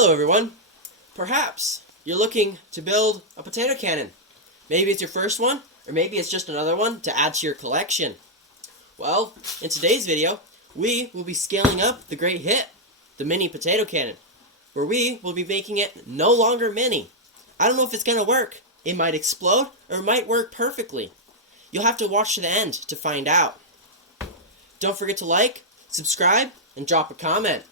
Hello everyone! Perhaps you're looking to build a potato cannon. Maybe it's your first one, or maybe it's just another one to add to your collection. Well, in today's video, we will be scaling up the great hit, the mini potato cannon, where we will be making it no longer mini. I don't know if it's going to work. It might explode, or it might work perfectly. You'll have to watch to the end to find out. Don't forget to like, subscribe, and drop a comment.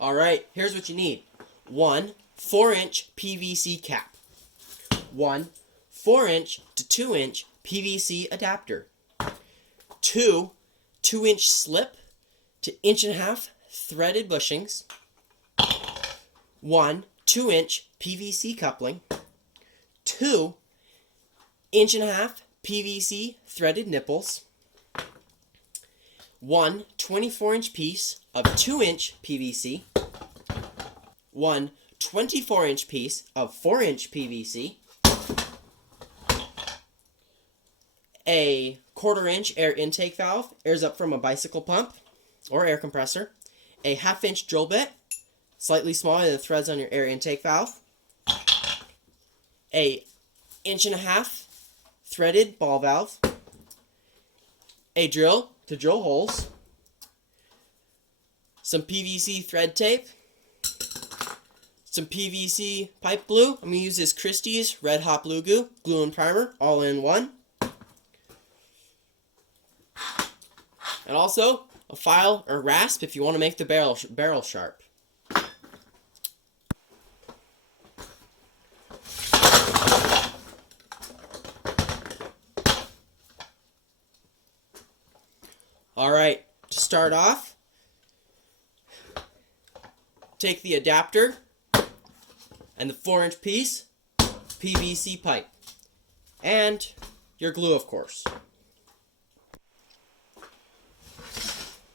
Alright, here's what you need. 1 4-inch PVC cap. 1 4-inch to 2-inch PVC adapter. 2 2-inch slip to 1.5-inch threaded bushings. 1 2-inch PVC coupling. 2 1.5-inch PVC threaded nipples. 1 24-inch piece of 2-inch PVC. 1 24-inch piece of 4-inch PVC. A 1/4-inch air intake valve, airs up from a bicycle pump or air compressor. A 1/2-inch drill bit, slightly smaller than the threads on your air intake valve. A 1.5-inch threaded ball valve. A drill to drill holes. Some PVC thread tape. Some PVC pipe glue. I'm going to use this Christie's Red Hot Blue glue and primer, all in one. And also a file or rasp if you want to make the barrel sharp. Alright, to start off, take the adapter and the 4-inch piece, PVC pipe, and your glue, of course.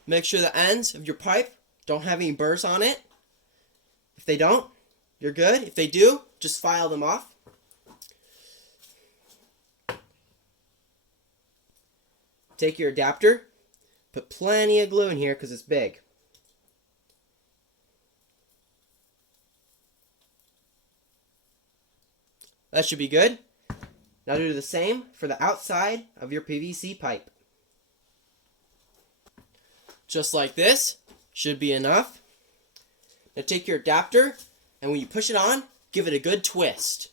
Make sure the ends of your pipe don't have any burrs on it. If they don't, you're good. If they do, just file them off. Take your adapter, put plenty of glue in here because it's big. That should be good. Now do the same for the outside of your PVC pipe. Just like this, should be enough. Now take your adapter, and when you push it on, give it a good twist.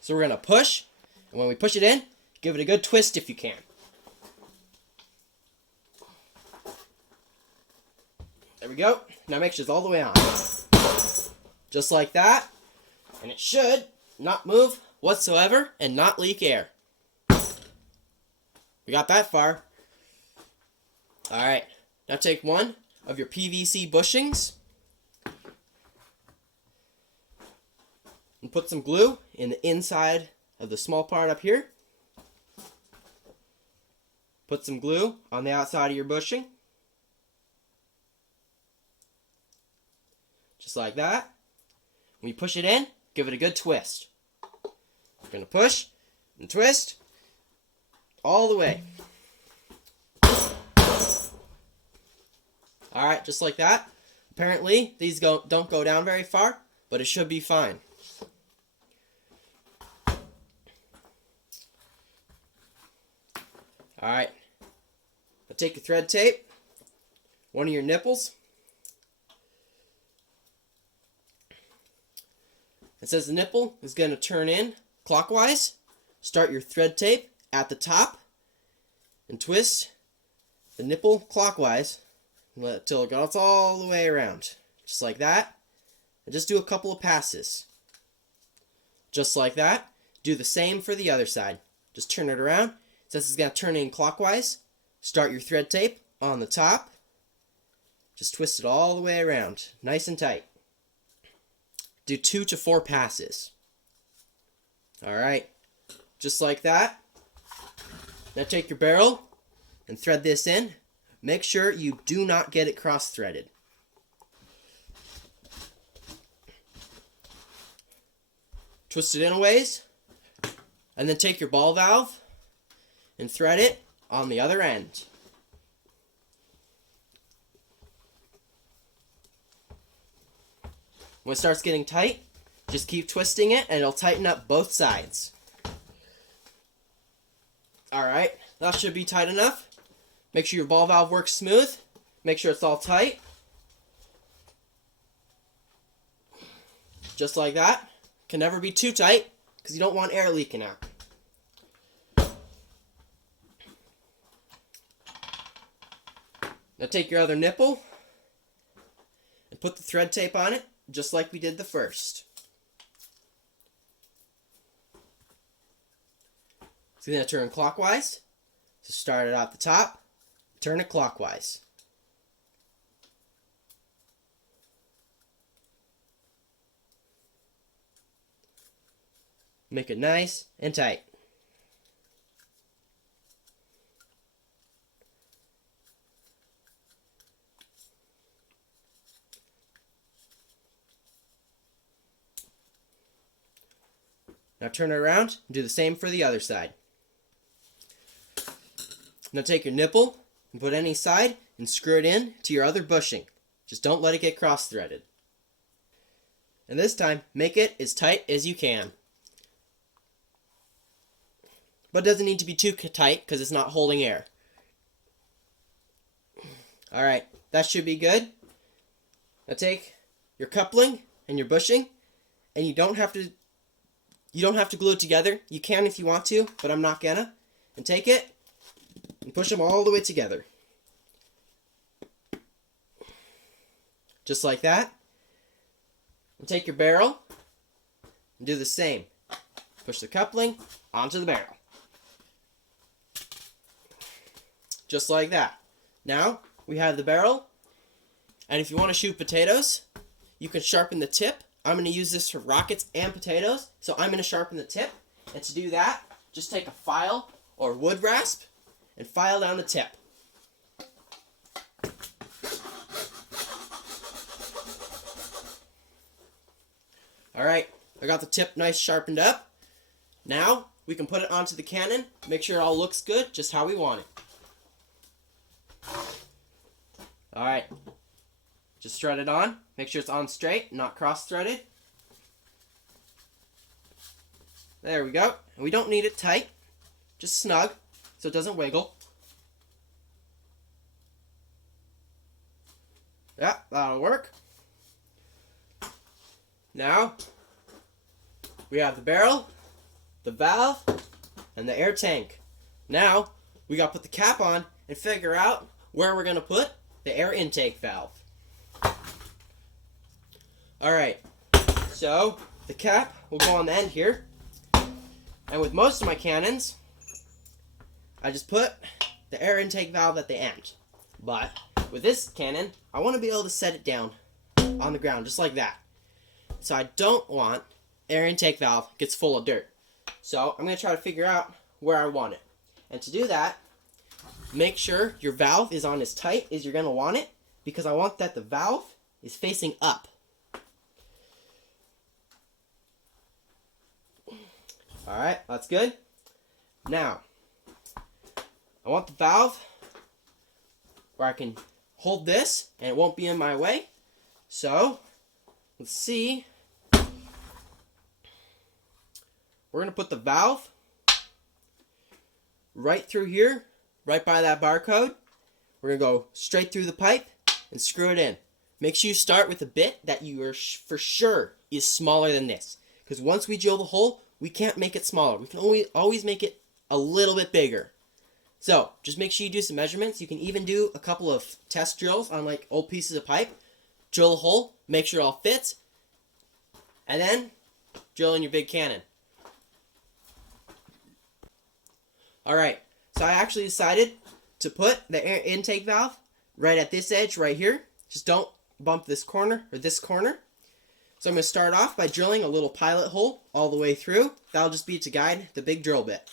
So we're going to push, and when we push it in, give it a good twist if you can. There we go. Now make sure it's all the way on. Just like that. And it should not move whatsoever and not leak air. We got that far. Alright, now take one of your PVC bushings and put some glue in the inside of the small part up here. Put some glue on the outside of your bushing. Just like that. When you push it in, give it a good twist. We're going to push and twist all the way. Alright, just like that. Apparently, these don't go down very far, but it should be fine. Alright. Now take your thread tape, one of your nipples. It says the nipple is going to turn in clockwise. Start your thread tape at the top and twist the nipple clockwise until it goes all the way around. Just like that. And just do a couple of passes. Just like that. Do the same for the other side. Just turn it around. It says it's going to turn in clockwise. Start your thread tape on the top. Just twist it all the way around. Nice and tight. Do 2 to 4 passes. Alright. Just like that. Now take your barrel and thread this in. Make sure you do not get it cross-threaded. Twist it in a ways. And then take your ball valve and thread it on the other end. When it starts getting tight, just keep twisting it and it'll tighten up both sides. Alright, that should be tight enough. Make sure your ball valve works smooth. Make sure it's all tight. Just like that. Can never be too tight because you don't want air leaking out. Now take your other nipple and put the thread tape on it, just like we did the first. So you're going to turn clockwise. So start it at the top, turn it clockwise. Make it nice and tight. Now turn it around and do the same for the other side. Now take your nipple and put any side and screw it in to your other bushing. Just don't let it get cross-threaded. And this time, make it as tight as you can. But it doesn't need to be too tight because it's not holding air. Alright, that should be good. Now take your coupling and your bushing, and you don't have to glue it together. You can if you want to, but I'm not gonna. And take it and push them all the way together. Just like that. And take your barrel and do the same. Push the coupling onto the barrel. Just like that. Now, we have the barrel. And if you want to shoot potatoes, you can sharpen the tip. I'm going to use this for rockets and potatoes. So I'm going to sharpen the tip. And to do that, just take a file or wood rasp and file down the tip. Alright, I got the tip nice sharpened up. Now, we can put it onto the cannon. Make sure it all looks good, just how we want it. Alright, just thread it on. Make sure it's on straight, not cross-threaded. There we go. And we don't need it tight, just snug, so it doesn't wiggle. Yeah, that'll work. Now, we have the barrel, the valve, and the air tank. Now, we gotta put the cap on and figure out where we're gonna put the air intake valve. Alright, so the cap will go on the end here. And with most of my cannons, I just put the air intake valve at the end. But with this cannon, I want to be able to set it down on the ground, just like that. So I don't want air intake valve gets full of dirt. So I'm going to try to figure out where I want it. And to do that, make sure your valve is on as tight as you're going to want it, because I want that the valve is facing up. Alright, that's good. Now, I want the valve where I can hold this and it won't be in my way. So, let's see. We're going to put the valve right through here, right by that barcode. We're going to go straight through the pipe and screw it in. Make sure you start with a bit that you are for sure is smaller than this. Because once we drill the hole, we can't make it smaller. We can always make it a little bit bigger. So, just make sure you do some measurements. You can even do a couple of test drills on like old pieces of pipe. Drill a hole, make sure it all fits, and then drill in your big cannon. Alright, so I actually decided to put the air intake valve right at this edge right here. Just don't bump this corner or this corner. So I'm going to start off by drilling a little pilot hole all the way through. That'll just be to guide the big drill bit.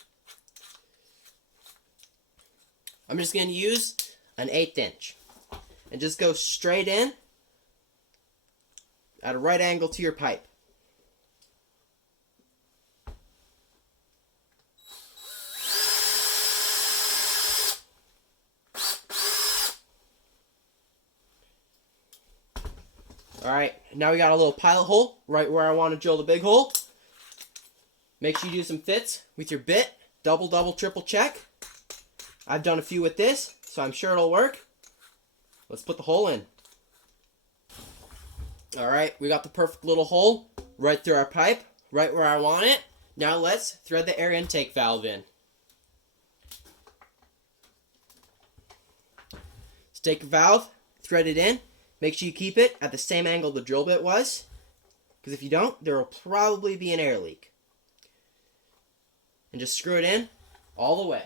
I'm just going to use an 1/8 inch. And just go straight in at a right angle to your pipe. Alright, now we got a little pilot hole right where I want to drill the big hole. Make sure you do some fits with your bit. Double, triple check. I've done a few with this, so I'm sure it'll work. Let's put the hole in. Alright, we got the perfect little hole right through our pipe, right where I want it. Now let's thread the air intake valve in. Let's take a valve, thread it in. Make sure you keep it at the same angle the drill bit was, because if you don't, there will probably be an air leak. And just screw it in all the way.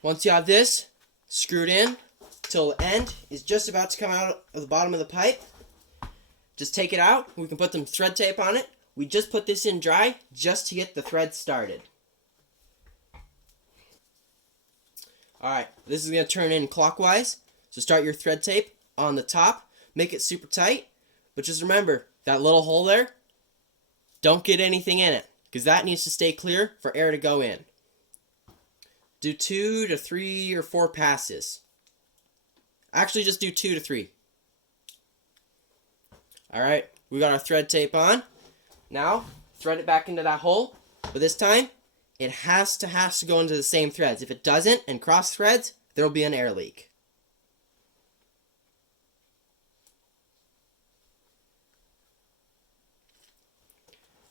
Once you have this screwed in till the end is just about to come out of the bottom of the pipe, just take it out. We can put some thread tape on it. We just put this in dry just to get the thread started. Alright, this is going to turn in clockwise. So start your thread tape on the top. Make it super tight. But just remember, that little hole there, don't get anything in it, because that needs to stay clear for air to go in. Do 2 to 3 or 4 passes. Actually, just do 2 to 3. Alright, we got our thread tape on. Now, thread it back into that hole, but this time, it has to go into the same threads. If it doesn't, and cross threads, there will be an air leak.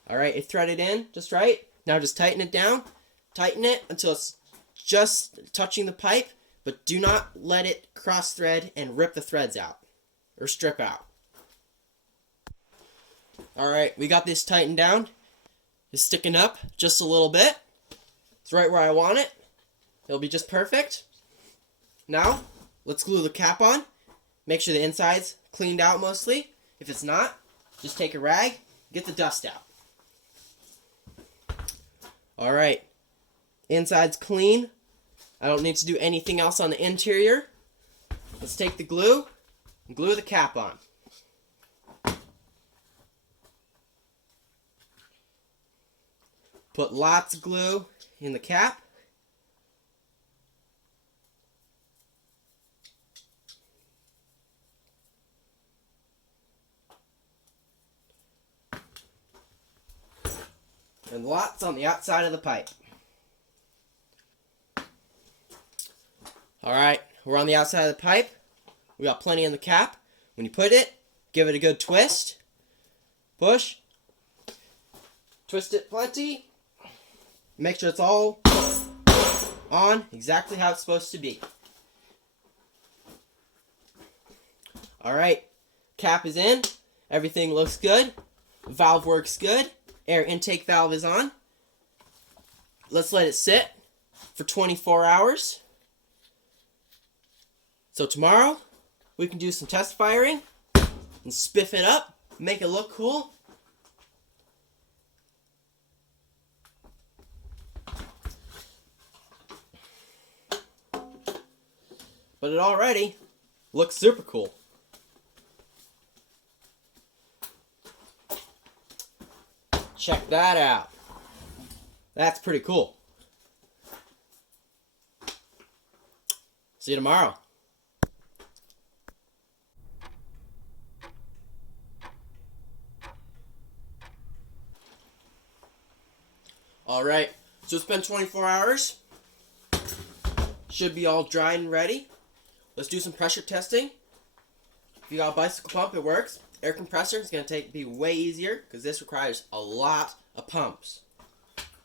Alright, it threaded in just right. Now just tighten it down. Tighten it until it's just touching the pipe, but do not let it cross thread and rip the threads out, or strip out. Alright, we got this tightened down. It's sticking up just a little bit. It's right where I want it. It'll be just perfect. Now, let's glue the cap on. Make sure the inside's cleaned out mostly. If it's not, just take a rag, get the dust out. Alright, inside's clean. I don't need to do anything else on the interior. Let's take the glue and glue the cap on. Put lots of glue in the cap. And lots on the outside of the pipe. Alright, we're on the outside of the pipe. We got plenty in the cap. When you put it, give it a good twist. Push. Twist it plenty. Make sure it's all on exactly how it's supposed to be. Alright, cap is in. Everything looks good. Valve works good. Air intake valve is on. Let's let it sit for 24 hours. So tomorrow, we can do some test firing and spiff it up, make it look cool. But it already looks super cool. Check that out. That's pretty cool. See you tomorrow. Alright, so it's been 24 hours. Should be all dry and ready. Let's do some pressure testing. If you got a bicycle pump, it works. Air compressor is going to be way easier because this requires a lot of pumps.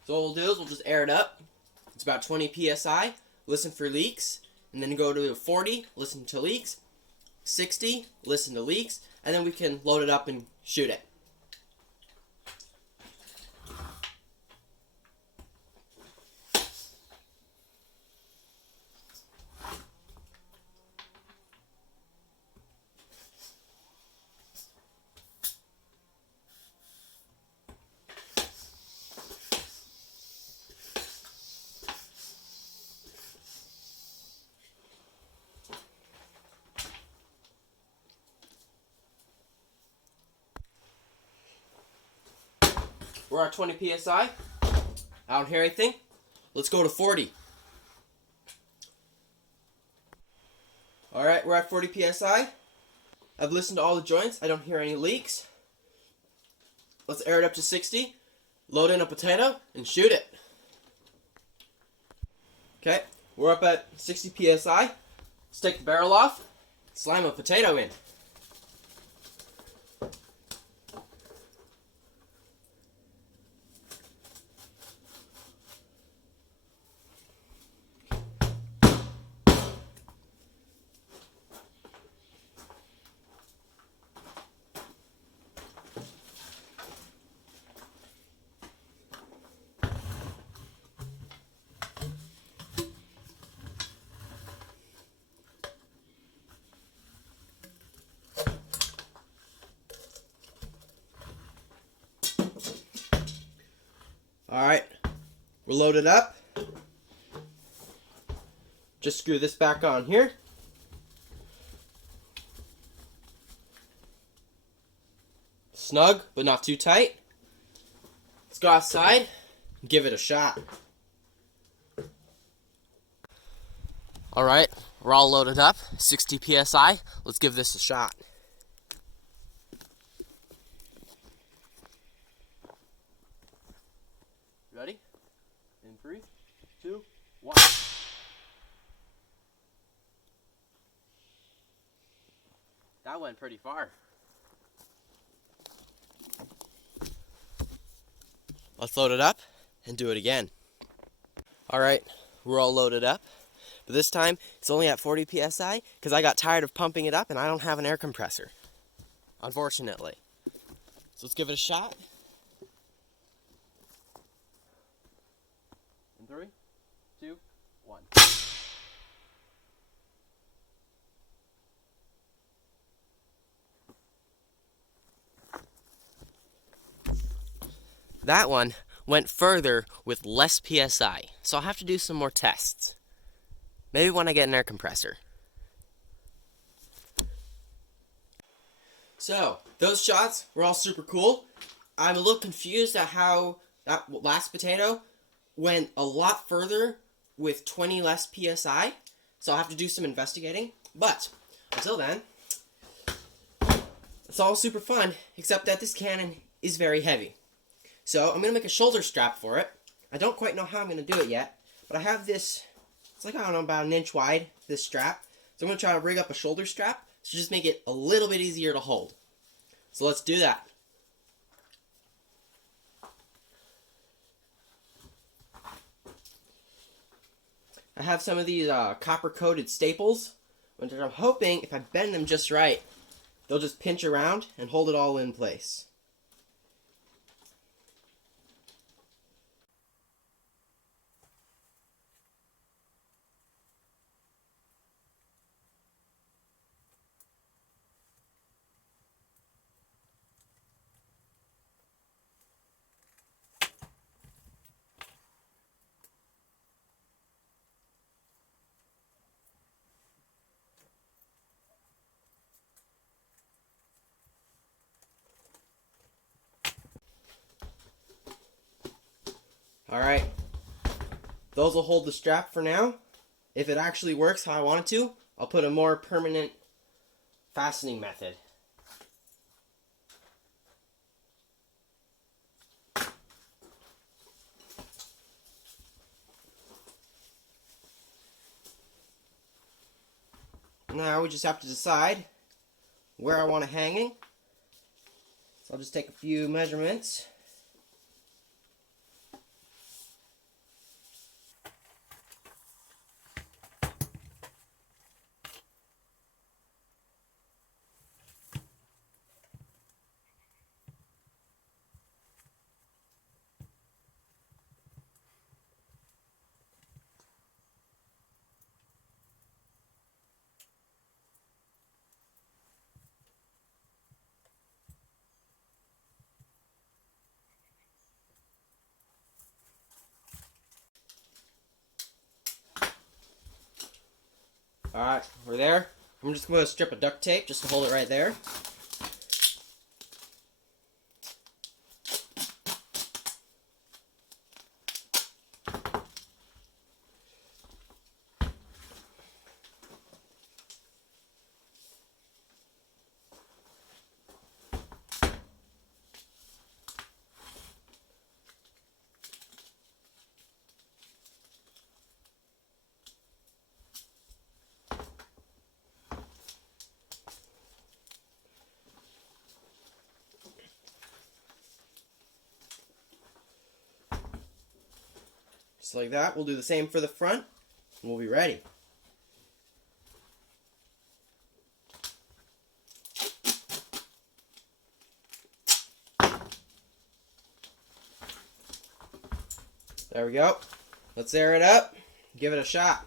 So what we'll do is we'll just air it up. It's about 20 psi. Listen for leaks. And then go to 40, listen to leaks. 60, listen to leaks. And then we can load it up and shoot it. We're at 20 psi. I don't hear anything. Let's go to 40. Alright, we're at 40 psi. I've listened to all the joints. I don't hear any leaks. Let's air it up to 60. Load in a potato and shoot it. Okay, we're up at 60 psi. Let's take the barrel off. Slam a potato in. Alright, we're loaded up. Just screw this back on here. Snug, but not too tight. Let's go outside and give it a shot. Alright, we're all loaded up. 60 psi. Let's give this a shot. Ready? In 3, 2, 1. That went pretty far. Let's load it up and do it again. Alright, we're all loaded up. But this time, it's only at 40 psi because I got tired of pumping it up and I don't have an air compressor. Unfortunately. So let's give it a shot. In 3, 2, 1. That one went further with less psi, so I'll have to do some more tests. Maybe when I get an air compressor. So, those shots were all super cool. I'm a little confused at how that last potato went a lot further with 20 less psi, so I'll have to do some investigating. But, until then, it's all super fun, except that this cannon is very heavy. So, I'm going to make a shoulder strap for it. I don't quite know how I'm going to do it yet, but I have this, it's like, I don't know, about an inch wide, this strap. So I'm going to try to rig up a shoulder strap to just make it a little bit easier to hold. So let's do that. I have some of these copper-coated staples, which I'm hoping, if I bend them just right, they'll just pinch around and hold it all in place. Alright, those will hold the strap for now. If it actually works how I want it to, I'll put a more permanent fastening method. Now we just have to decide where I want it hanging. So I'll just take a few measurements. Alright, we're there. I'm just going to strip a duct tape just to hold it right there. Just like that. We'll do the same for the front, and we'll be ready. There we go. Let's air it up. Give it a shot.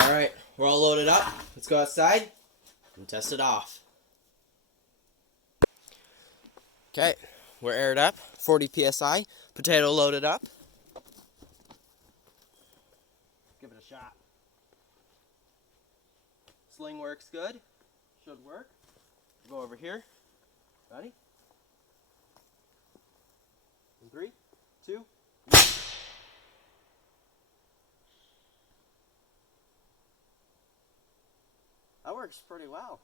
Alright, we're all loaded up. Let's go outside and test it off. Okay, we're aired up, 40 psi, potato loaded up. Give it a shot. Sling works good, should work. Go over here. Ready? In 3, 2, 1. That works pretty well.